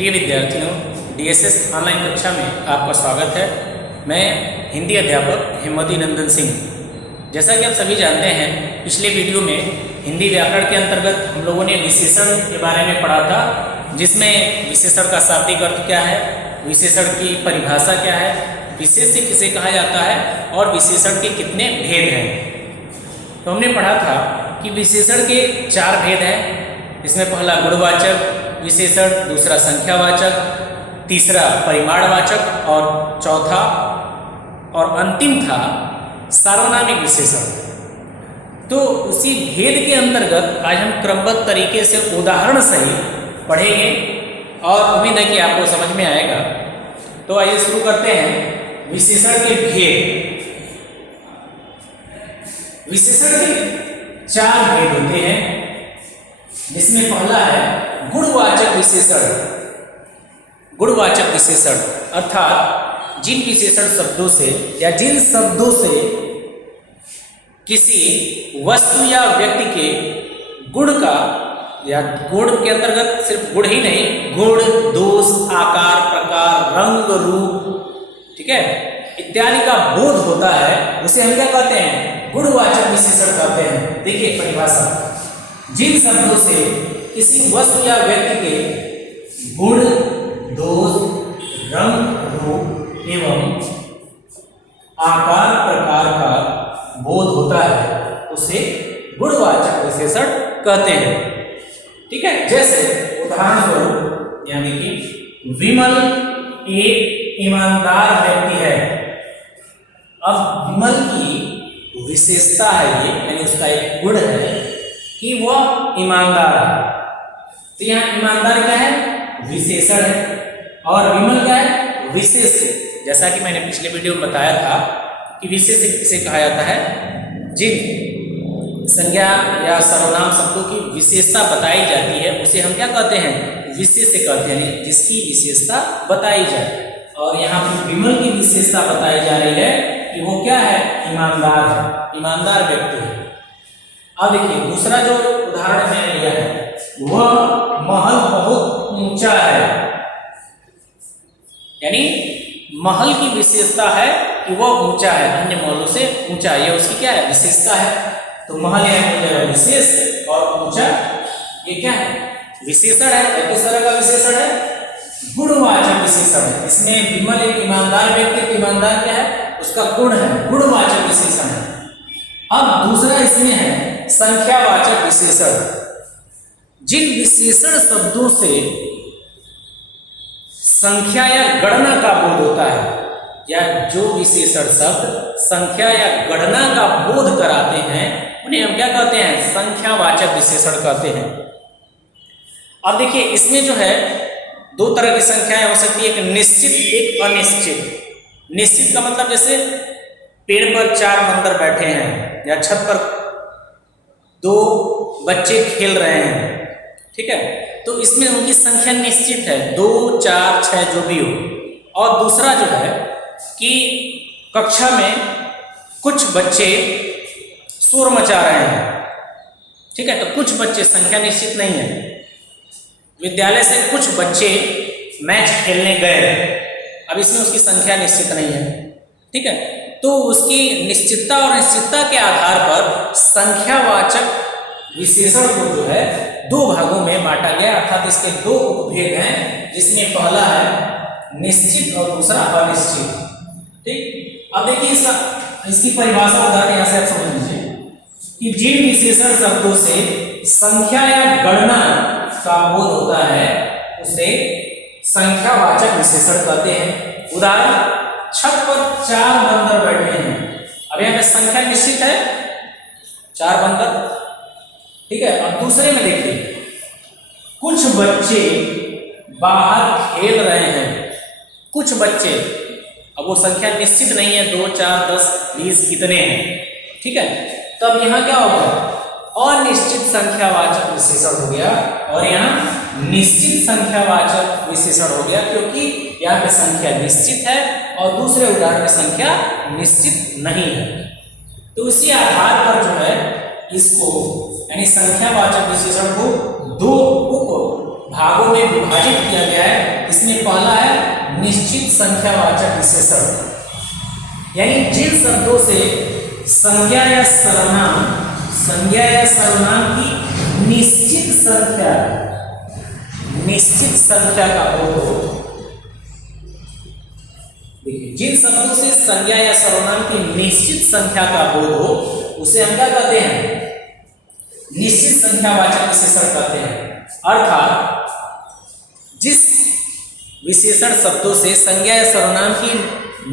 प्रिय विद्यार्थियों, DSS online कक्षा में आपका स्वागत है। मैं हिंदी अध्यापक हेमवती नंदन सिंह। जैसा कि आप सभी जानते हैं, पिछले वीडियो में हिंदी व्याकरण के अंतर्गत हम लोगों ने विशेषण के बारे में पढ़ा था, जिसमें विशेषण का शाब्दिक अर्थ क्या है, विशेषण की परिभाषा क्या है, विशेष्य किसे कहा जाता है और विशेषण के कितने भेद हैं। तो हमने पढ़ा था कि विशेषण के 4 भेद हैं। इसमें पहला गुणवाचक विशेषण, दूसरा संख्यावाचक, तीसरा परिमाणवाचक और चौथा और अंतिम था सार्वनामिक विशेषण। तो उसी भेद के अंतर्गत आज हम क्रमबद्ध तरीके से उदाहरण सहित पढ़ेंगे और उम्मीद है कि आपको समझ में आएगा। तो आइए शुरू करते हैं विशेषण के भेद। विशेषण के 4 भेद होते हैं, जिसमें पहला है गुणवाचक विशेषण। गुणवाचक विशेषण अर्थात जिन विशेषण शब्दों से या जिन शब्दों से किसी वस्तु या व्यक्ति के गुण का या गुण के अंतर्गत सिर्फ गुण ही नहीं, गुण, दोष, आकार, प्रकार, रंग, रूप, ठीक है, इत्यादि का बोध होता है, उसे हम क्या कहते हैं? गुणवाचक विशेषण कहते हैं। देखिए परिभाषा, जिन शब्दों से किसी वस्तु या व्यक्ति के गुण, दोष, रंग, रूप एवं आकार, प्रकार का बोध होता है, उसे गुणवाचक विशेषण कहते हैं। ठीक है, जैसे उदाहरण स्वरूप यानी कि विमल एक ईमानदार व्यक्ति है। अब विमल की विशेषता है ये, यानी उसका एक गुण है कि वह ईमानदार है। तो यहाँ ईमानदार क्या है? विशेषण है। और विमल क्या है? विशेष्य। जैसा कि मैंने पिछले वीडियो में बताया था कि विशेष्य किसे कहा जाता है? जिन संज्ञा या सर्वनाम शब्दों की विशेषता बताई जाती है उसे हम क्या कहते हैं? विशेष्य कहते हैं, जिसकी विशेषता बताई जाए। और यहाँ पर विमल की विशेषता बताई जा रही है कि वो क्या है? ईमानदार है, ईमानदार व्यक्ति है। अब देखिए दूसरा जो उदाहरण मैंने लिया है, वह महल बहुत ऊंचा है। यानी महल की विशेषता है कि वह ऊंचा है, अन्य महलों से ऊंचा है, यह उसकी क्या है? विशेषता है। तो महल यहाँ हो जाएगा विशेष और ऊंचा ये क्या है? विशेषण है। किस तरह का विशेषण है? गुणवाचक विशेषण है। इसमें विमल एक ईमानदार व्यक्ति, ईमानदार क्या है? उसका गुण है, गुणवाचक विशेषण है। अब दूसरा इसमें है संख्यावाचक विशेषण। जिन विशेषण शब्दों से संख्या या गणना का बोध होता है, या जो विशेषण शब्द संख्या या गणना का बोध कराते हैं, उन्हें हम क्या कहते हैं? संख्यावाचक विशेषण कहते हैं। अब देखिए इसमें जो है 2 तरह की संख्याएं हो सकती है, एक निश्चित, एक अनिश्चित। निश्चित का मतलब जैसे पेड़ पर 4 बंदर बैठे हैं या छत पर 2 बच्चे खेल रहे हैं, ठीक है, तो इसमें उनकी संख्या निश्चित है, 2, 4, 6 जो भी हो। और दूसरा जो है कि कक्षा में कुछ बच्चे शोर मचा रहे हैं, ठीक है, तो कुछ बच्चे, संख्या निश्चित नहीं है। विद्यालय से कुछ बच्चे मैच खेलने गए, अब इसमें उसकी संख्या निश्चित नहीं है, ठीक है। तो उसकी निश्चितता और अनिश्चितता के आधार पर संख्यावाचक विशेषण को जो है 2 भागों में बांटा गया, अर्थात इसके 2 उपभेद हैं, जिसमें पहला है निश्चित और दूसरा अनिश्चित। ठीक, अब देखिए इसकी परिभाषा उदाहरण यहाँ से आप समझ लीजिए कि जिन विशेषण शब्दों से संख्या या गणना का बोध होता है उसे संख्यावाचक विशेषण कहते हैं। उदाहरण, छत पर 4 बंदर बैठे हैं। अब यहाँ पे संख्या निश्चित है, 4 बंदर, ठीक है। अब दूसरे में देखिए, कुछ बच्चे बाहर खेल रहे हैं, कुछ बच्चे, अब वो संख्या निश्चित नहीं है, 2, 4, 10, 20 कितने हैं, ठीक है। तो अब यहाँ क्या होगा? अनिश्चित संख्यावाचक विशेषण हो गया और यहाँ निश्चित संख्यावाचक विशेषण हो गया, क्योंकि यहाँ पे संख्या निश्चित है और दूसरे उदाहरण में संख्या निश्चित नहीं है। तो उसी आधार पर जो है इसको, यानी संख्यावाचक विशेषण को 2 उप भागों में विभाजित किया गया है। इसमें पहला है निश्चित संख्यावाचक विशेषण, यानी जिन शब्दों से संज्ञा या सर्वनाम की निश्चित संख्या का बोध हो। देखिए, जिन शब्दों से संज्ञा या सर्वनाम की निश्चित संख्या का बोध हो उसे हम क्या कहते हैं? निश्चित संख्यावाचक विशेषण कहते हैं। अर्थात जिस विशेषण शब्दों से संज्ञा या सर्वनाम की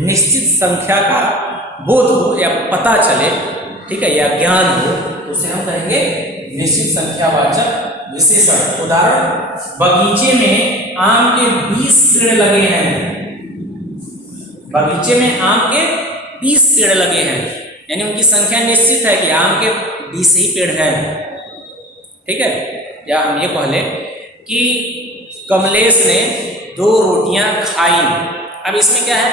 निश्चित संख्या का बोध हो या पता चले, ठीक है, या ज्ञान हो, उसे हम कहेंगे निश्चित संख्यावाचक विशेषण। उदाहरण, बगीचे में आम के 20 पेड़ लगे हैं। बगीचे में आम के 20 पेड़ लगे हैं, यानी उनकी संख्या निश्चित है कि आम के 20 ही पेड़ हैं, ठीक है। या हम ये कह लें कि कमलेश ने 2 रोटियां खाई। अब इसमें क्या है?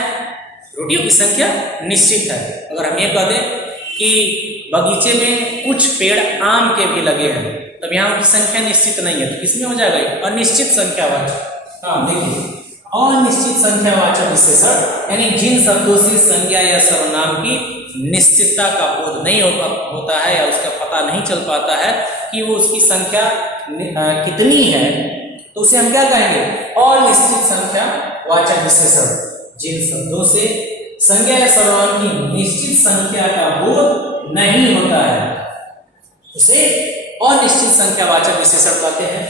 रोटियों की संख्या निश्चित है। अगर हम ये कह दें कि बगीचे में कुछ पेड़ आम के भी लगे हैं, तब यहाँ उनकी संख्या निश्चित नहीं है, तो किसमें हो जाएगा? अनिश्चित संख्यावाचक। हाँ, देखिए, अनिश्चित संख्यावाचक विशेषण यानी जिन शब्दों से संज्ञा या सर्वनाम की निश्चितता का बोध नहीं होता है या उसका पता नहीं चल पाता है कि वो उसकी संख्या कितनी है, तो उसे हम क्या कहेंगे? अनिश्चित संख्यावाचक विशेषण। जिन शब्दों से संज्ञा या सर्वनाम की निश्चित संख्या का बोध नहीं होता है उसे अनिश्चित संख्यावाचक विशेषण कहते हैं।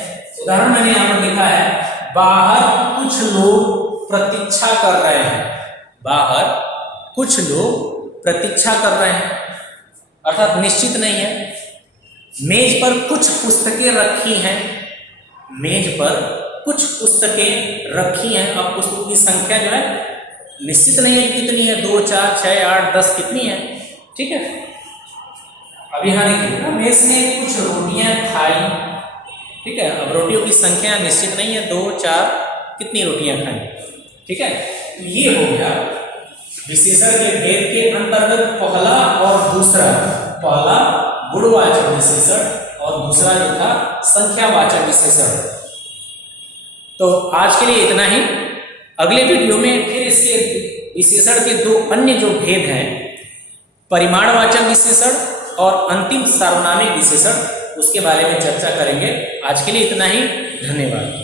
उदाहरण मैंने यहाँ पर लिखा है, बाहर कुछ लोग प्रतीक्षा कर रहे हैं। बाहर कुछ लोग प्रतीक्षा कर रहे हैं, अर्थात निश्चित नहीं है। मेज पर कुछ पुस्तकें रखी हैं। मेज पर कुछ पुस्तकें रखी हैं। अब पुस्तकों की संख्या जो है निश्चित नहीं है कितनी है, 2, 4, 6, 8, 10 कितनी है, ठीक है। अब यहाँ देखिए, रमेश ने कुछ रोटियां खाई, ठीक है। अब रोटियों की संख्या निश्चित नहीं है, 2, 4 कितनी रोटियां खाई, ठीक है। तो ये हो गया विशेषण के भेद के अंतर्गत पहला और दूसरा। पहला गुणवाचक विशेषण और दूसरा जो था संख्यावाचक विशेषण। तो आज के लिए इतना ही। अगले वीडियो में फिर इसके विशेषण के 2 अन्य जो भेद हैं, परिमाणवाचक विशेषण और अंतिम सार्वनामिक विशेषण, उसके बारे में चर्चा करेंगे। आज के लिए इतना ही। धन्यवाद।